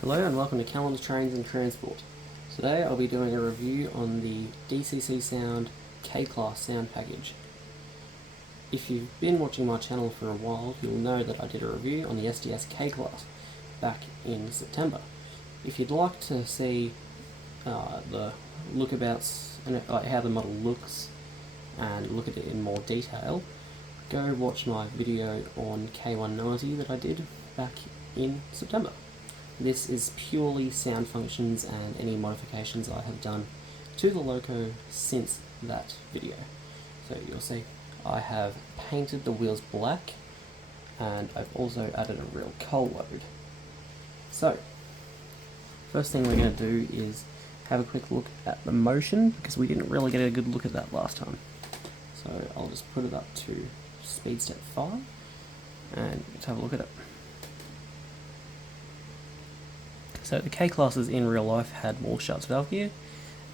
Hello and welcome to Callan's Trains and Transport. Today I'll be doing a review on the DCC Sound K-Class sound package. If you've been watching my channel for a while, you'll know that I did a review on the SDS K-Class back in September. If you'd like to see the lookabouts and how the model looks and look at it in more detail, go watch my video on K190 that I did back in September. This is purely sound functions and any modifications I have done to the loco since that video. So you'll see I have painted the wheels black and I've also added a real coal load. So first thing we're going to do is have a quick look at the motion, because we didn't really get a good look at that last time. So I'll just put it up to speed step 5 and let's have a look at it. So the K-classes in real life had Walshart's valve gear,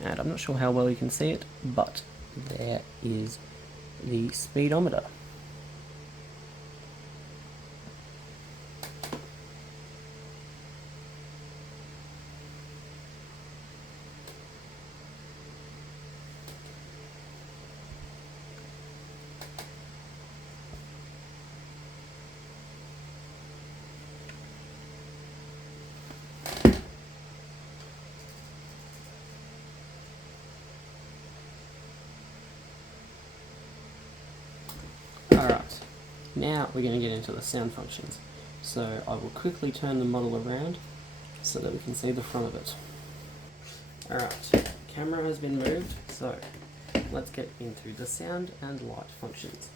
and I'm not sure how well you can see it, but there is the speedometer. Alright, now we're going to get into the sound functions. So I will quickly turn the model around so that we can see the front of it. Alright, camera has been moved, so let's get into the sound and light functions.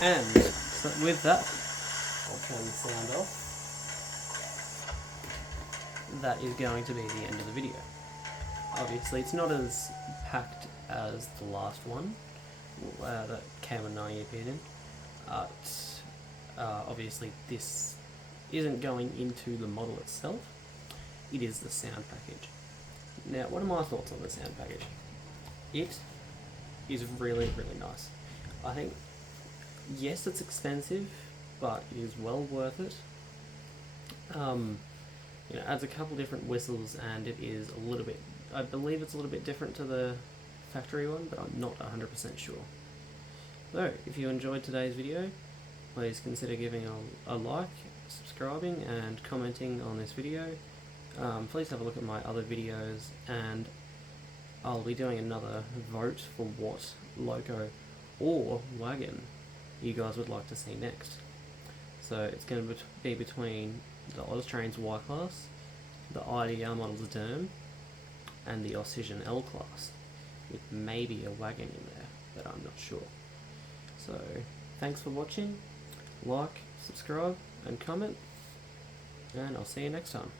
And so with that, I'll turn the sound off. That is going to be the end of the video. Obviously, it's not as packed as the last one that came on 90 opinion. Obviously, this isn't going into the model itself. It is the sound package. Now, what are my thoughts on the sound package? It is really, really nice. I think, yes, it's expensive, but it is well worth it. Adds a couple different whistles, and it is a little bit, I believe it's a little bit different to the factory one, but I'm not 100% sure. So, if you enjoyed today's video, please consider giving a like, subscribing, and commenting on this video. Please have a look at my other videos, and I'll be doing another vote for what loco or wagon you guys would like to see next. So it's going to be between the Austrains Y class, the IDR models Derm, and the Ossision L class, with maybe a wagon in there, but I'm not sure. So thanks for watching, like, subscribe, and comment, and I'll see you next time.